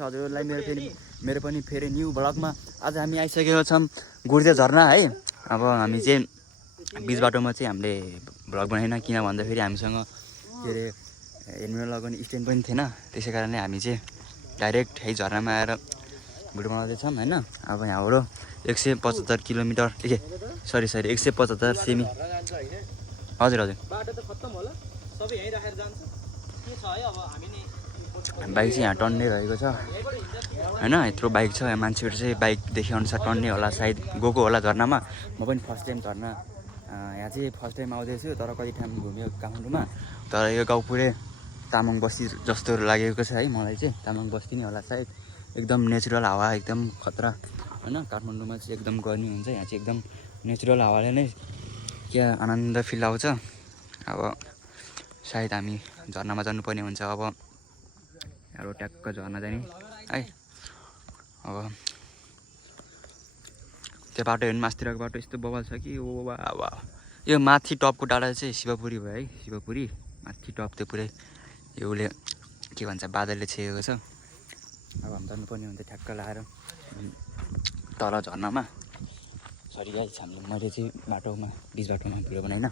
हजुरहरूलाई मेरो पनि फेरि न्यू भ्लगमा आज हामी आइसकेको छौँ गुर्जे झरना है। अब हामी चाहिँ बिच बाटोमा चाहिँ हामीले भ्लग बनाएन, किन भन्दाखेरि हामीसँग के अरे हेलमेट लगाउने स्ट्यान्ड पनि थिएन। त्यसै कारणले हामी चाहिँ डाइरेक्ट है झरनामा आएर भिडियो बनाउँदैछौँ होइन। अब यहाँबाट 175 किलोमिटर 175 सेमी। हजुर हजुर बाइक चाहिँ यहाँ टन्नै रहेको छ होइन। यत्रो बाइक छ, मान्छेहरू चाहिँ बाइक देखेअनुसार टन्नै होला, सायद गएको होला झरनामा। म पनि फर्स्ट टाइम झरना यहाँ चाहिँ फर्स्ट टाइम आउँदैछु, तर कति ठाउँ घुम्यो काठमाडौँमा। तर यो गाउँ पुरै तामाङ बस्ती जस्तो लागेको छ है मलाई चाहिँ। तामाङ बस्ती नै होला सायद। एकदम नेचुरल हावा एकदम खतरा होइन। काठमाडौँमा चाहिँ एकदम गर्मी हुन्छ, यहाँ चाहिँ एकदम नेचुरल हावाले नै क्या आनन्द फिल आउँछ। अब सायद हामी झरनामा जानुपर्ने हुन्छ अब। यहाँ ट्याक्क झर्ना जाने है। अब त्यो बाटो हेर्नु, मास्तिरको बाटो यस्तो बवाल छ कि ओ वा। यो माथि टपको डाँडा चाहिँ शिवपुरी भयो है। शिवपुरी माथि टप त्यो पुरै यो उसले के भन्छ बादलले छेकेको छ। अब हामी जानुपर्ने हुन्छ ठ्याक्क लाएर तल झर्नामा। सरी गाइस, मैले चाहिँ बिच बाटोमा भिडियो बनाइन,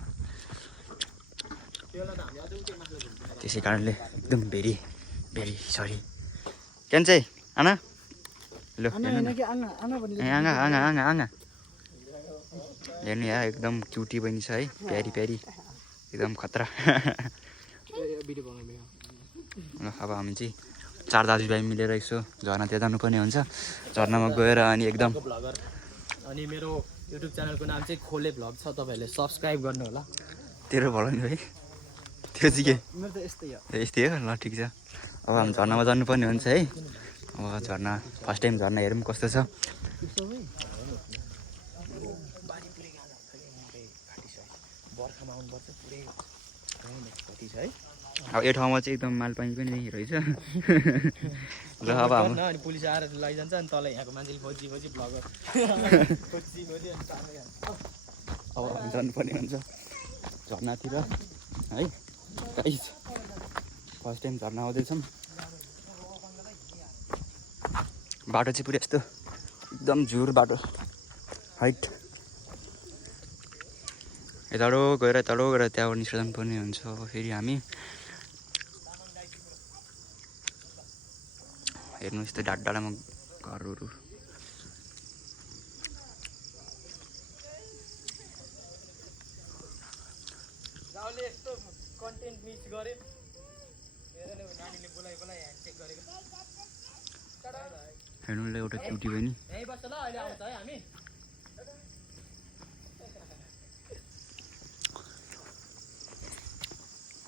त्यसै कारणले एकदम भेरी सरी। केन चाहिँ आना लो आँगा हेर्नु यहाँ एकदम क्युटी बहिनी छ है, प्यारी एकदम खतरा। अब हामी चाहिँ 4 दाजुभाइ मिलेर यसो झर्नातिर जानुपर्ने हुन्छ। झर्नामा गएर अनि एकदम अनि मेरो युट्युब च्यानलको नाम चाहिँ खोले भ्लग छ, तपाईँहरूले सब्सक्राइब गर्नु होला। तेरो भल नि भाइ, त्यो चाहिँ के मेरो त यस्तै हो। यस्तै हो, ल ठिक छ। अब हामी झर्नामा जानुपर्ने हुन्छ है। अब झर्ना फर्स्ट टाइम झर्ना हेरौँ कस्तो छ। अब यो ठाउँमा चाहिँ एकदम मालपानी पनि रहेछ। ल अब अनि पुलिस आएर लैजान्छ अनि तल यहाँको मान्छेले खोजी भ्लगर अब जानुपर्ने हुन्छ झर्नातिर है। फर्स्ट टाइम झर्ना आउँदैछौँ। बाटो चाहिँ पुरै यस्तो एकदम झुर बाटो, हाइट। यताडो गएर त्यहाँबाट निस्कनु पर्ने हुन्छ। फेरि हामी हेर्नु यस्तो डाँडामा घरहरू। हेर्नुलाई एउटा क्युटी पनि।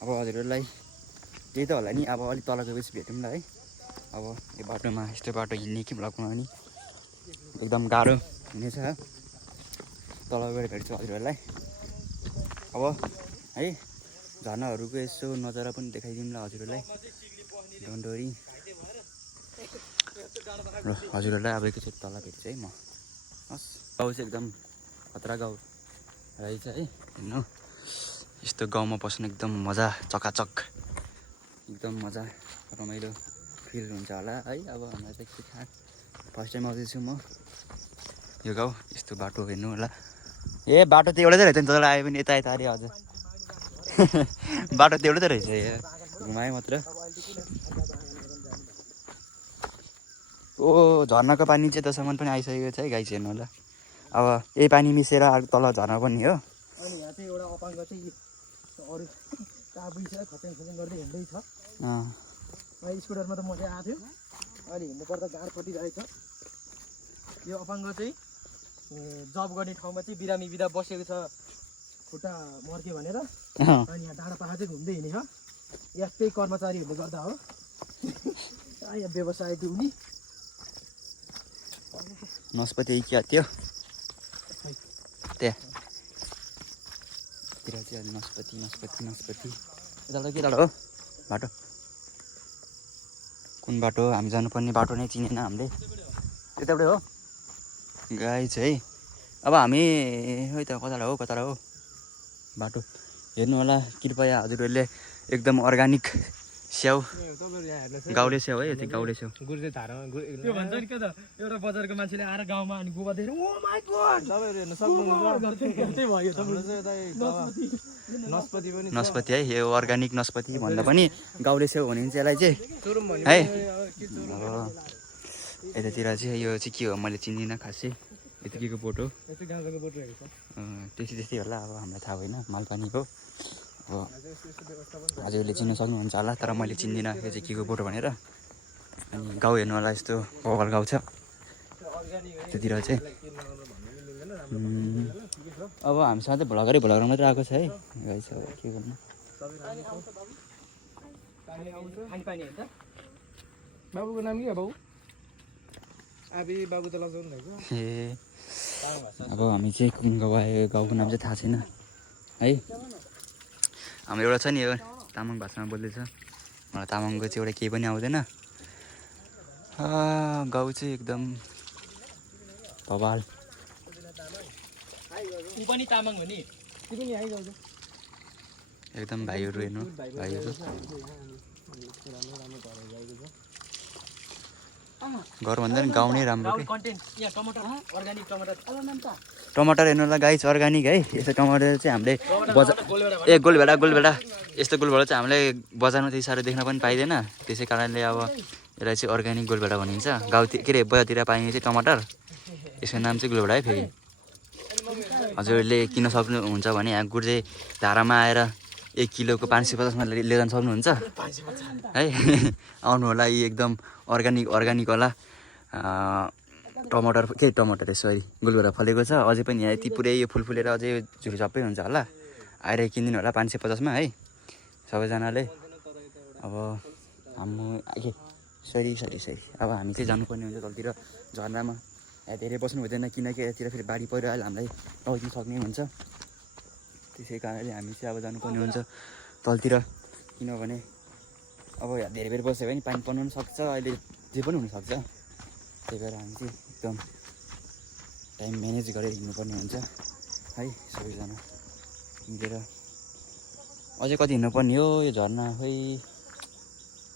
अब हजुरहरूलाई त्यही त होला नि, अब अलिक तल गएपछि भेटौँ ल है। अब यो बाटोमा यस्तो बाटो हिँड्ने कि भ्लगमा पनि एकदम गाह्रो हुनेछ। तल गएर भेट्छु हजुरहरूलाई। अब है झर्नाहरूको यसो नजारा पनि देखाइदिउँ ल हजुरहरूलाई। Don't worry. र हजुरहरूलाई अब एकैचोटि तल भेट्छु है म। हस्, गाउँ चाहिँ एकदम खतरा गाउँ रहेछ है। हेर्नु यस्तो गाउँमा बस्नु एकदम मजा, चकाचक एकदम मजा, रमाइलो फिल हुन्छ होला है। अब हामीलाई त के थाहा, फर्स्ट टाइम आउँदैछु म यो गाउँ। यस्तो बाटो हेर्नु होला। ए बाटो त एउटै रहेछ नि, तल आयो भने यता अरे हजुर। बाटो त एउटै रहेछ, घुमायो मात्र। ओ झर्नाको पानी चाहिँ तसम्म पनि आइसकेको छ है गाइस, हेर्नु होला। अब यही पानी मिसेर तल झर्ना पनि हो। अनि यहाँ चाहिँ एउटा अपाङ्ग चाहिँ अरू बुझिसकेर खच्याङ गर्दै हिँड्दैछ। स्कुटरमा त म चाहिँ आएको थियो, अहिले हिँड्नु पर्दा गाड कटिरहेछ। यो अपाङ्ग चाहिँ जब गर्ने ठाउँमा चाहिँ बिरामी बिदा बसेको छ, खुट्टा मर्क्यो भनेर। अनि यहाँ डाँडा पाखा चाहिँ घुम्दै हिँडेछ। यस्तै कर्मचारीहरूले गर्दा हो। यहाँ व्यवसाय डुब्ने नस्पति क्या थियो त्यहाँतिर चाहिँ नस्पति। यता के टाढो हो बाटो? कुन बाटो हो? हामी जानुपर्ने बाटो नै चिनेन हामीले। त्यताबाट हो गाई चाहिँ। अब हामी है त कता हो बाटो हेर्नु होला। कृपया हजुरहरूले एकदम अर्ग्यानिक स्याउ तपाईँहरू यहाँ हेर्नुहोस् गाउँले स्याउ है यति गाउँले स्याउ गुर्जे धारामा त्यो भन्छ नि के त एउटा बजारको मान्छेले आएर गाउँमा अनि गुवा देखेर ओ माई गॉड तपाईँहरू हेर्न सक्नुहुन्छ त्यही भयो हाम्रो चाहिँ यता नस्पति पनि नस्पति है यो अर्ग्यानिक नस्पति भन्दा पनि गाउँले स्याउ भनिन्छ यसलाई चाहिँ चुरुम भन्यो है के चुरुम अब यतातिर चाहिँ यो चाहिँ के हो मैले चिन्दिनँ खासै यतिको बोट हो यस्तो गाउँको बोटहरू छ त्यस्तै होला अब हामीलाई थाहा होइन मालपानीको अब हजुरले चिन्न सक्नुहुन्छ होला तर मैले चिन्दिनँ यो चाहिँ के को बोट भनेर अनि गाउँ हेर्नु होला यस्तो बगल गाउँ छ त्यतिर चाहिँ अब हामीसँग चाहिँ भ्लगरै भ्लगर मात्रै आएको छ है गाई छ अब के गर्नु बाबुको नाम के हो बाबु आबी बाबु त लजाउनु भएको ए अब हामी चाहिँ कुन गाउँ आयो गाउँको नाम चाहिँ थाहा छैन है हाम्रो एउटा छ नि यो तामाङ भाषामा बोल्दैछ मलाई तामाङको चाहिँ एउटा केही पनि आउँदैन गाउँ चाहिँ एकदम भवाल ऊ पनि तामाङ हो नि ती पनि आइजाउँछ एकदम भाइहरू हेर्नु भाइहरू घर भन्दा नि गाउँ नै राम्रो के कन्टेन्ट यहाँ टमाटर अर्गानिक टमाटर टमाटर हेर्नुलाई गाई छ अर्ग्यानिक है यस्तो टमाटर चाहिँ हामीले बजार ए गोलभेडा यस्तो गोलभेडा चाहिँ हामीले बजारमा त्यति साह्रो देख्न पनि पाइँदैन त्यसै कारणले अब यसलाई चाहिँ अर्ग्यानिक गोलभेडा भनिन्छ गाउँतिर के अरे बजारतिर पाइने चाहिँ टमाटर यसको नाम चाहिँ गोलभेडा है फेरि हजुरले किन्न सक्नुहुन्छ भने यहाँ गुर्जे धारामा आएर 1 किलोको 550मा लिएर जान सक्नुहुन्छ है आउनु होला यी एकदम अर्ग्यानिक होला टमाटर के टमाटर सरी गोलभेडा फलेको छ अझै पनि यहाँ यति पुरै यो फुल फुलेर अझै झुरु सबै हुन्छ होला आएर किनिदिनु होला 550मा है सबैजनाले अब हाम्रो के सरी अब हामी चाहिँ जानुपर्ने हुन्छ तलतिर झर्नामा यहाँ धेरै बस्नु हुँदैन किनकि यतातिर फेरि बाढी पहिरोले हामीलाई लगिदिनु सक्ने हुन्छ त्यसै कारणले हामी चाहिँ अब जानुपर्ने हुन्छ तलतिर किनभने अब यहाँ धेरै बेर बस्यो भने पानी पर्नु पनि सक्छ अहिले जे पनि हुनसक्छ त्यही भएर हामी चाहिँ एकदम टाइम म्यानेज गरेर हिँड्नुपर्ने हुन्छ है सबैजना मिलेर अझै कति हिँड्नुपर्ने हो यो झर्ना खोइ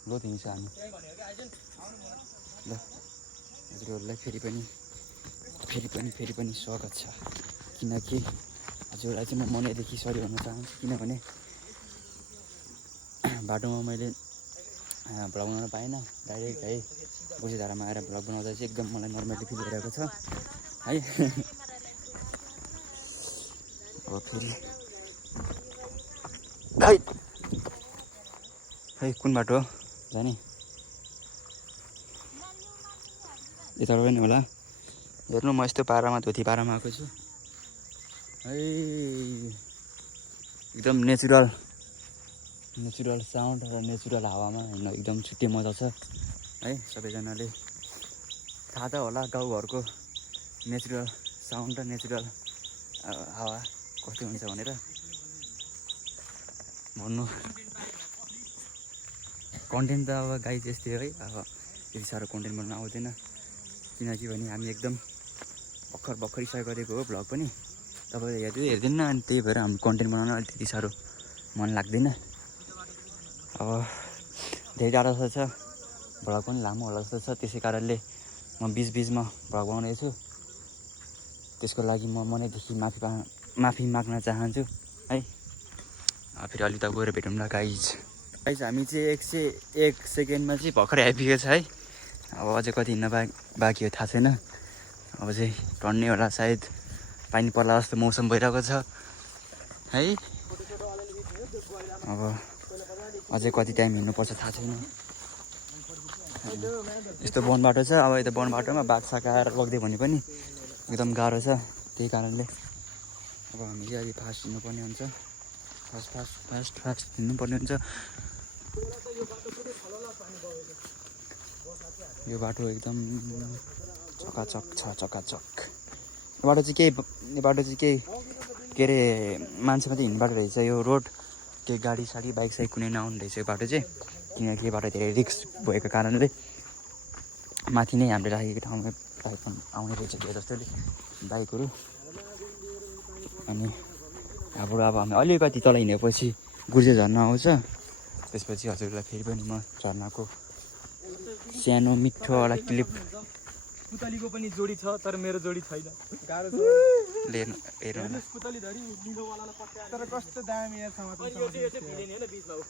बहुत हिँड्छ हामी ल हजुरहरूलाई फेरि पनि स्वागत छ किनकि हजुरलाई चाहिँ म मनैदेखि सरी भन्न चाहन्छु किनभने बाटोमा मैले भ्लग बनाउन पाइनँ डाइरेक्ट है गोर्जेधारामा आएर भ्लग बनाउँदा चाहिँ एकदम मलाई नर्मली फिल भइरहेको छ है अब फेरि खै कुन बाटो हो जाने यता पनि होला हेर्नु म यस्तो पारामा धोती पारामा आएको छु है एकदम नेचुरल साउन्ड र नेचुरल हावामा हिँड्न एकदम छुट्टै मजा छ है सबैजनाले थाहा त होला गाउँघरको नेचुरल साउन्ड र नेचुरल हावा कस्तो हुन्छ भनेर भन्नु कन्टेन्ट त अब गाई त्यस्तै है अब त्यति साह्रो कन्टेन्ट बनाउनु आउँदैन किनकि भने हामी एकदम भर्खर स्टार्ट गरेको हो भ्लग पनि तपाईँले हेर्दैन अनि त्यही भएर हामी कन्टेन्ट बनाउन अलिक त्यति साह्रो मन लाग्दैन अब धेरै टाढो जस्तो छ भ्लग पनि लामो होला जस्तो छ त्यसै कारणले म बिचमा भ्लग बनाउँदैछु त्यसको लागि म मनैदेखि माफी माग्न चाहन्छु है फेरि अलि त गएर भेटौँला गाइज हामी चाहिँ 101 सेकेन्डमा चाहिँ भर्खरै आइपुगेको छ है अब अझै कति हिँड्न बाँकी हो थाहा छैन अब चाहिँ टन्ने होला सायद पानी पर्ला जस्तो मौसम भइरहेको छ है अब अझै कति टाइम हिँड्नुपर्छ थाहा छैन यस्तो वन बाटो छ अब यता वन बाटोमा बाघ साग आएर लगिदियो भने पनि एकदम गाह्रो छ त्यही कारणले अब हामी चाहिँ अलिक फास्ट हिँड्नुपर्ने हुन्छ फास्ट हिँड्नुपर्ने हुन्छ यो बाटो एकदम चकाचक छ यो बाटो चाहिँ केही के अरे मान्छे मात्रै हिँड्ने बाटो रहेछ यो रोड केही गाडी साडी बाइक साइक कुनै नआउनु रहेछ यो बाटो चाहिँ किनकि यो बाटो धेरै रिस्क भएको कारणले माथि नै हामीले राखेको ठाउँमा बाइक आउने रहेछ त्यो जस्तोले बाइकहरू अनि यहाँबाट अब हामी अलिकति तल हिँडेपछि गुर्जे झर्ना आउँछ त्यसपछि हजुरलाई फेरि पनि म झर्नाको सानो मिठोवाला क्लिप पुतलीको पनि जोडी छ तर मेरो जोडी छैन गाह्रो छ लिएर हेरौँ न। पुतली धरी निलोवालालाई पट्याएर तर कस्तो दामी यार समात्नु अनि यो चाहिँ भिलेन हैन बीचमा हो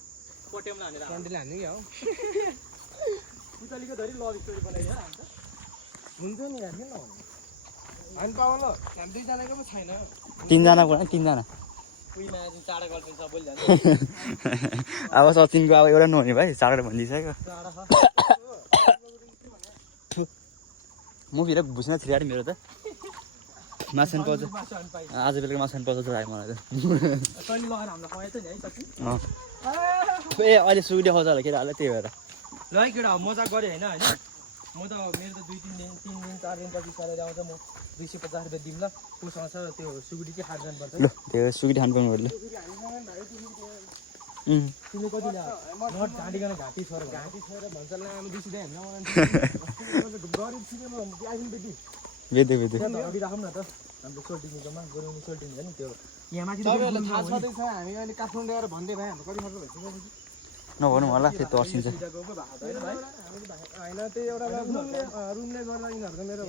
पट्याउन हानेर कन्टीले हान्ने क्या हो पुतलीको धरी लभ स्टोरी बनाइदियो हामी हुन्छ नि यार किन नहुने हामी पाउन हामी दुईजनाको पो छैन तिनजनाको होइन तिनजना उही माया चाहिँ चाँडा गर्छन् सबैले जान्छ अब सचिनको अब एउटा नहुने भाइ चाँडो भनिदिइसक्यो चाँडा छ मुभीहरू बुझ्न थिएँ मेरो त मासु पाउँछ मासु हामी पाइ आज बेलुका मासु पाउँछ जस्तो लाग्यो मलाई त तैँले लगाएर हामीलाई खुवाएछ नि है सचिन ए अहिले सुगु देखाउँछ होला केटाहरूले त्यही भएर ल है केटा मजा गरेँ होइन होइन म त मेरो त 2-3 दिन 3 दिन 4 दिन पछि सरेर आउँछ म 250 रुपियाँ दिउँला कोसँग छ त्यो सुगुडी चाहिँ खाट जानुपर्छ ल त्यो सुगुडी खानु पाउनु ल तिमीले कति ल्या नट ढाँटिकन घाँटी छोएर घाँटी छोएर भन्छ ला हामी दुसी दिन गरिब सिकेमा आइफोन बेटी बेच्दै बेच्दै अघि राखौँ न त हाम्रो सोल्टिनीकोमा गोरुनी सोल्टिनी छ नि त्यो यहाँ माथि तपाईँहरूलाई थाहा छँदैछ हामी अहिले काठमाडौँ गएर भन्दै भाइ हाम्रो कति खर्च भइसक्यो नभनौँ होला त्यो तर्सिन्छ होइन त्यही एउटा रुमले गर्दा यिनीहरूको मेरो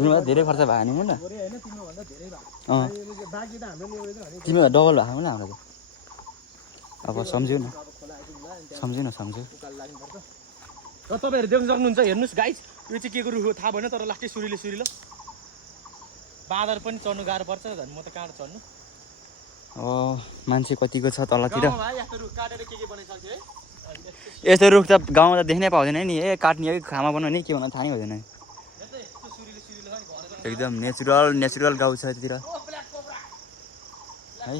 रुममा धेरै खर्च भयो नि ल गोरे होइन तिमीभन्दा धेरै भएको बाँकी त हाम्रो नि होइन भने तिमीहरू डबल भएको ल हाम्रो त अब सम्झ्यौ न सम्झ्यौ न सम्झ्यौ उकालो लाग्नुपर्छ र तपाईँहरू देख्न सक्नुहुन्छ हेर्नुहोस् गाइस यो चाहिँ के को रुख हो थाहा भएन तर लास्टै सुरिलो सुरिलो बाँदर पनि चढ्नु गाह्रो पर्छ झन् म त कहाँ चढ्नु अब मान्छे कतिको छ तलतिर गाउँमा भाइ यस्तो रुख काटेर के बनाइसक्यो है यस्तो रुख त गाउँमा त देख्नै पाउँदैन नि ए काट्ने हो कि खामा बनाउने के भन्न थाहा नै हुँदैन यस्तै यस्तो सुरिलो सुरिलो छ नि घर एकदम नेचुरल गाउँ छ यतातिर है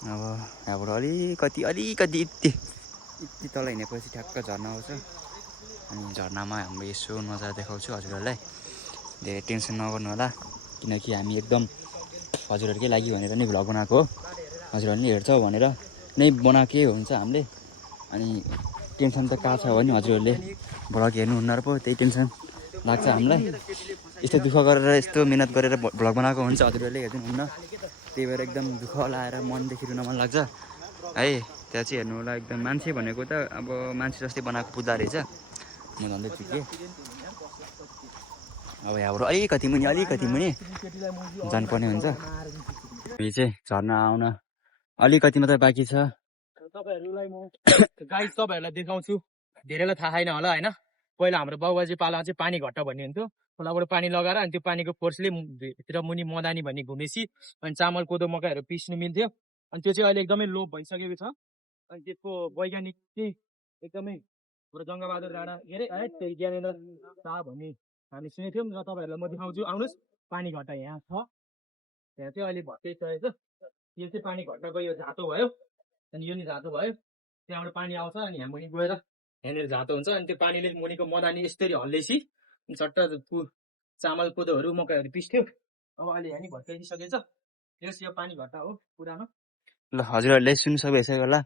अब यहाँबाट अलिकति यति तल हिँडेपछि ठ्याक्क झर्ना आउँछ अनि झर्नामा हाम्रो यसो नजारा देखाउँछु हजुरहरूलाई धेरै टेन्सन नगर्नु होला किनकि हामी एकदम हजुरहरूकै लागि भनेर नै भ्लग बनाएको हो हजुरहरूले हेर्छ भनेर नै बनाएकै हुन्छ हामीले अनि टेन्सन त कहाँ छ भने हजुरहरूले भ्लग हेर्नुहुन्न र पो त्यही टेन्सन लाग्छ हामीलाई यस्तो दुःख गरेर यस्तो मिहिनेत गरेर भ्लग बनाएको हुन्छ हजुरहरूले हेर्नुहुन्न त्यही भएर एकदम दुःख लाएर मनदेखि रुन मन लाग्छ है त्यहाँ चाहिँ हेर्नु होला एकदम मान्छे भनेको त अब मान्छे जस्तै बनाएको पुज्दा रहेछ म भन्दैछु कि अब यहाँबाट अलिकति मुनि जानुपर्ने हुन्छ हामी चाहिँ झर्ना आउन अलिकति मात्रै बाँकी छ तपाईँहरूलाई म गाइस तपाईँहरूलाई देखाउँछु धेरैलाई थाहा छैन होला होइन पहिला हाम्रो बाबुबाजे पालामा चाहिँ पानी घट्ट भन्ने हुन्थ्यो खोलाबाट पानी लगाएर अनि त्यो पानीको फोर्सले भित्र मुनि मदानी भन्ने घुमेसी अनि चामल कोदो मकैहरू पिस्नु मिल्थ्यो अनि त्यो चाहिँ अहिले एकदमै लोप भइसकेको छ अनि त्यसको वैज्ञानिक चाहिँ एकदमै हाम्रो जङ्गबहादुर राणा के अरे है त्यो ज्ञानेन्द्र शाह भन्ने हामी सुनेको थियौँ र तपाईँहरूलाई म देखाउँछु आउनुहोस् पानी घट्टा यहाँ छ यहाँ चाहिँ अहिले भत्काइसकेको छ यो चाहिँ पानी घट्टाको यो झातो भयो अनि यो नि झातो भयो त्यहाँबाट पानी आउँछ अनि यहाँ मुनि गएर यहाँनिर झातो हुन्छ अनि त्यो पानीले मुनिको मदानी यसरी हल्लेसी चट्ट चामल कोदोहरू मकैहरू पिस्थ्यो अब अहिले यहाँ नि भत्काइदिइसकेछ यो पानी घट्टा हो पुरानो ल हजुरहरूले सुन्नु सक्नुभइसक्यो होला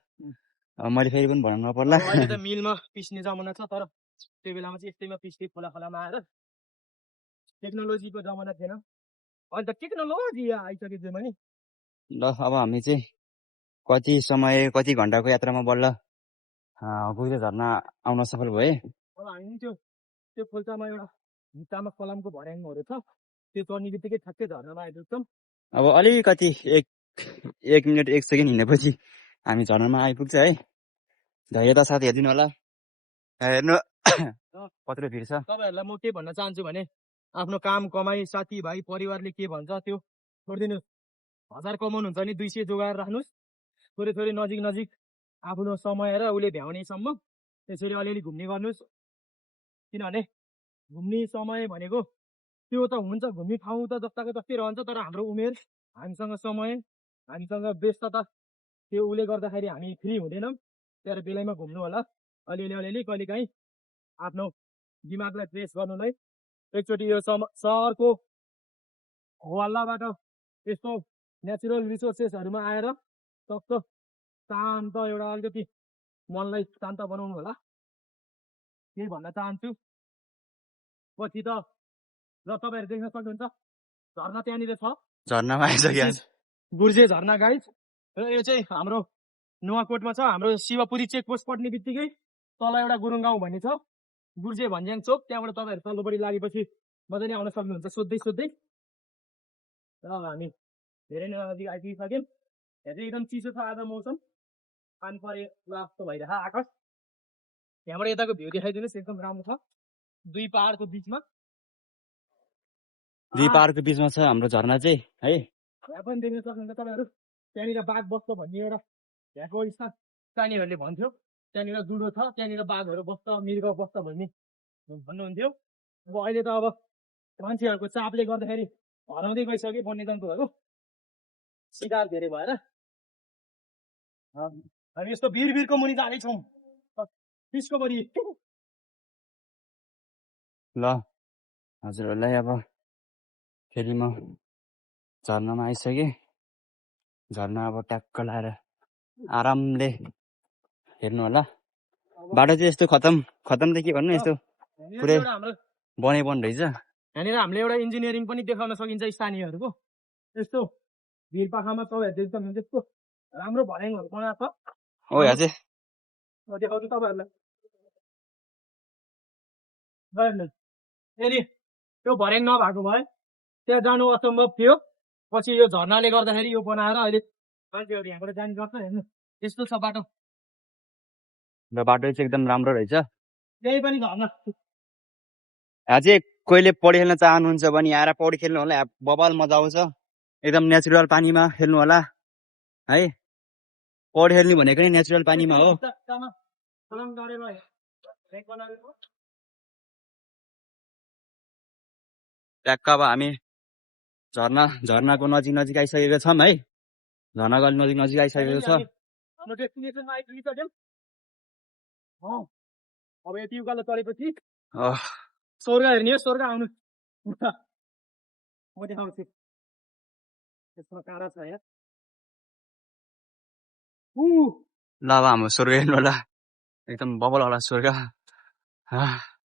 अब मैले फेरि पनि भन्नु नपर्ला अहिले त मिलमा पिस्ने जमाना छ तर त्यो बेलामा चाहिँ यस्तैमा पिस्थ्यो खोलामा आएर टेक्नोलोजीको जमाना थिएन अहिले त टेक्नोलोजी आइसक्यो जेमा नि ल अब हामी चाहिँ कति घन्टाको यात्रामा बल्ल गुइरो झर्ना आउन सफल भए अब हामी त्यो खोल्सामा एउटा भित्तामा कलमको भर्याङहरू छ त्यो चढ्ने बित्तिकै ठ्याक्कै झर्नामा आइपुग्छौँ अब अलिकति एक मिनट 1 सेकेन्ड हिँडेपछि हामी झर्नामा आइपुग्छ है धैर्यता साथ हेरिदिनु होला हेर्नु कत्रो भिड छ तपाईँहरूलाई म के भन्न चाहन्छु भने आफ्नो काम कमाई साथीभाइ परिवारले के भन्छ त्यो छोडिदिनुहोस् 1000 कमाउनुहुन्छ भने 200 जोगाएर राख्नुहोस् थोरै नजिक आफ्नो समय र उसले भ्याउनेसम्म त्यसरी अलिअलि घुम्ने गर्नुहोस् किनभने घुम्ने समय भनेको त्यो त हुन्छ घुम्ने ठाउँ त जस्ताको जस्तै रहन्छ तर हाम्रो उमेर हामीसँग समय हामीसँग व्यस्तता त्यो उसले गर्दाखेरि हामी फ्री हुँदैनौँ त्यहाँ बेलैमा घुम्नु होला अलिअलि कहिलेकाहीँ आफ्नो दिमागलाई फ्रेस गर्नुलाई एकचोटि यो सहरको हल्लाबाट यस्तो नेचुरल रिसोर्सेसहरूमा आएर सक्दो शान्त एउटा अलिकति मनलाई शान्त बनाउनु होला त्यही भन्न चाहन्छु पछि त ल तपाईँहरू देख्न सक्नुहुन्छ झर्ना त्यहाँनिर छ झर्नामा आइसक्यो गुर्जे झर्ना गाइस र यो चाहिँ हाम्रो नुवाकोटमा छ हाम्रो शिवपुरी चेकपोस्ट पट्ने बित्तिकै तल एउटा गुरुङ गाउँ भन्ने छ, गुर्जे भन्ज्याङ चोक, त्यहाँबाट तपाईँहरू तल्लोपट्टि लागेपछि मजाले आउन सक्नुहुन्छ सोध्दै सोध्दै। र हामी धेरै नै नजिक आइपुगिसक्यौँ। यहाँ चाहिँ एकदम चिसो छ आज मौसम, पानी परे जस्तो भइरहेछ आकाश। यहाँबाट यताको भ्यू देखाइदिनुहोस्, एकदम राम्रो छ, दुई पहाडको बिचमा। दुई पहाडको बिचमा छ हाम्रो झरना चाहिँ है। यहाँ पनि देख्न सक्नुहुन्छ तपाईँहरू, त्यहाँनिर बाघ बस्छ भन्ने एउटा यहाँको स्थानीयहरूले भन्थ्यो, त्यहाँनिर जुडो छ, त्यहाँनिर बाघहरू बस्छ, मृग बस्छ भन्नुहुन्थ्यो। अब अहिले त अब मान्छेहरूको चापले गर्दाखेरि हराउँदै गइसक्यो वन्यजन्तुहरू, शिकार धेरै भएर। हामी यस्तो भिरभिरको मुनि जाँदैछौँ त्यसको बढी। ल हजुरहरूलाई अब फेरि म झर्नामा आइसकेँ। झर्ना अब ट्याक्क लाएर आरामले हेर्नु होला। बाटो चाहिँ यस्तो खतम त के भन्नु, यस्तो पुरै हाम्रो बन रहेछ। यहाँनिर हामीले एउटा इन्जिनियरिङ पनि देखाउन सकिन्छ स्थानीयहरूको। यस्तो भिरपाखामा तपाईँहरू देख्छ भने त्यस्तो राम्रो भर्याङहरू बनाएको छ। ओ यहाँ चाहिँ म देखाउँछु तपाईँहरूलाई। यदि त्यो भर्याङ नभएको भए त्यहाँ जानु असम्भव थियो। पछि यो झर्नाले गर्दाखेरि यो बनाएर अहिले मान्छेहरू यहाँबाट जाने गर्छ। हेर्नु यस्तो छ बाटो, र बाटो चाहिँ एकदम राम्रो रहेछ। त्यही पनि झर्ना। यहाँ चाहिँ कोहीले पौडी खेल्न चाहनुहुन्छ भने आएर पौडी खेल्नु होला। यहाँ बबाल मजा आउँछ, एकदम नेचुरल पानीमा खेल्नु होला है। पौडी खेल्ने भनेको नि नेचुरल पानीमा हो। ट्याक्क अब हामी झर्नाको नजिक आइसकेको छौँ है। झर्नाको नजिक आइसकेको छ। अब यति उकालो चढेपछि स्वर्ग हेर्ने हो, स्वर्ग आउनु। म देखाउँछु, यसमा काँडा छ यहाँ। ल अब हाम्रो स्वर्ग हेर्नु होला, एकदम बबल होला स्वर्ग। यहाँ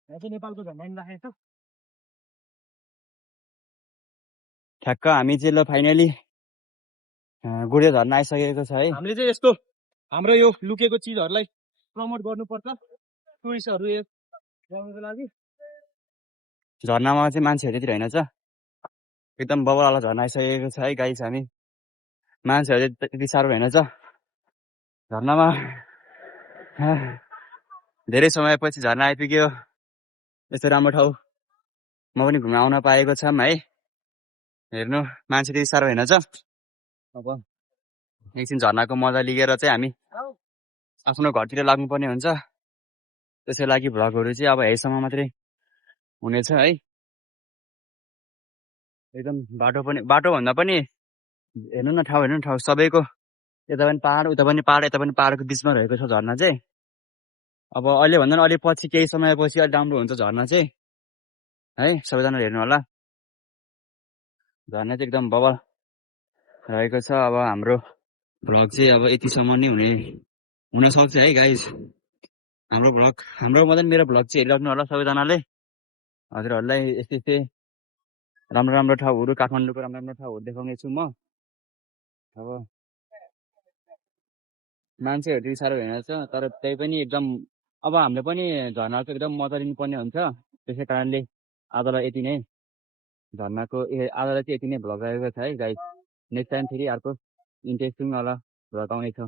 चाहिँ नेपालको झन्डा नि राखेको छ। ठ्याक्क हामी चाहिँ ल फाइनली गुडिया झर्ना आइसकेको छ है। हामीले चाहिँ यस्तो हाम्रो यो लुकेको चिजहरूलाई प्रमोट गर्नुपर्छ टुरिस्टहरू ल्याउनुको लागि। झर्नामा चाहिँ मान्छेहरू त्यति रहेनछ, एकदम बबलवाला झर्ना आइसकेको छ है गाइस। हामी मान्छेहरू त्यति साह्रो रहेनछ झर्नामा। धेरै समयपछि झर्ना आइपुग्यो, यस्तो राम्रो ठाउँ म पनि घुम्न आउन पाएको छ है। हेर्नु मान्छे त्यति साह्रो रहेनछ। अब एकछिन झर्नाको मजा लिएर चाहिँ हामी आफ्नो घरतिर लाग्नुपर्ने हुन्छ। त्यसै लागि भ्लगहरू चाहिँ अब यहीसम्म मात्रै हुनेछ है। एकदम बाटो भन्दा पनि हेर्नु न ठाउँ सबैको यता पनि पहाड उता पनि पहाड यता पनि पहाडको बिचमा रहेको छ झर्ना चाहिँ। अब अहिले भन्दा पनि अलिक पछि केही समयपछि अलिक राम्रो हुन्छ झर्ना चाहिँ है। सबैजनाले हेर्नु होला, झर्ना चाहिँ एकदम बबल रहेको छ। अब हाम्रो भ्लग चाहिँ अब यतिसम्म नै हुन सक्छ है गाइज। हाम्रो मतलब मेरो भ्लग चाहिँ हेरिराख्नु होला सबैजनाले। हजुरहरूलाई यस्तै राम्रो ठाउँहरू, काठमाडौँको राम्रो ठाउँहरू देखाउने छु म। अब मान्छेहरू त्यति साह्रो हेर्छ, तर त्यही पनि एकदम अब हामीले पनि झर्नाको एकदम मजा लिनुपर्ने हुन्छ। त्यसै कारणले आजलाई यति नै आजलाई चाहिँ यति नै भ्लग रहेको छ है गाइज। नेक्स्ट टाइम फेरि अर्को इन्ट्रेस्टिङ वाला भ्लग आउनेछ।